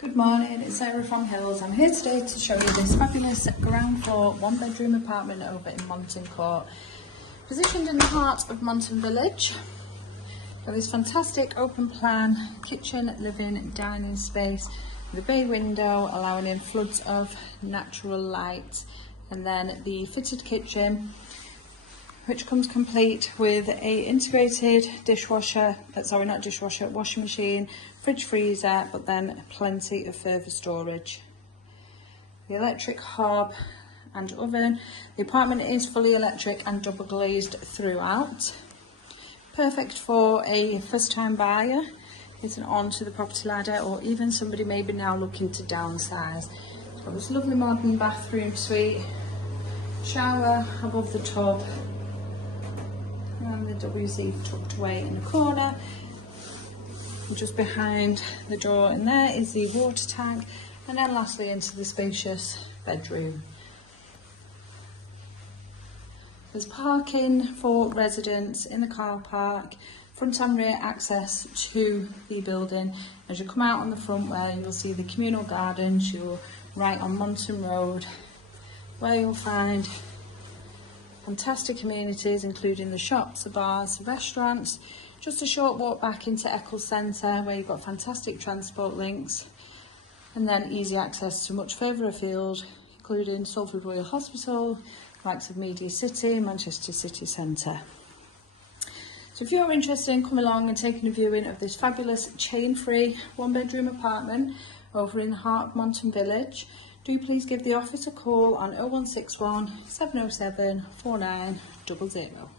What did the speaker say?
Good morning, it's Sarah from Hills. I'm here today to show you this fabulous ground floor one bedroom apartment over in Monton Court. Positioned in the heart of Monton Village. Got this fantastic open plan kitchen, living, dining space with a bay window allowing in floods of natural light, and then the fitted kitchen which comes complete with a integrated washing machine, fridge freezer, but then plenty of further storage. The electric hob and oven. The apartment is fully electric and double glazed throughout. Perfect for a first time buyer, getting onto the property ladder, or even somebody maybe now looking to downsize. It's got this lovely modern bathroom suite, shower above the tub, and the WC tucked away in the corner. Just behind the door in there is the water tank, and then lastly into the spacious bedroom. There's parking for residents in the car park, front and rear access to the building. As you come out on the front where you'll see the communal gardens, you're right on Monton Road, where you'll find fantastic amenities including the shops, the bars, the restaurants. Just a short walk back into Eccles centre where you've got fantastic transport links, and then easy access to much further afield, including Salford Royal Hospital, likes of Media City, Manchester City Centre. So if you're interested in coming along and taking a viewing of this fabulous chain-free one bedroom apartment over in the heart of Monton Village, do please give the office a call on 0161 707 4900.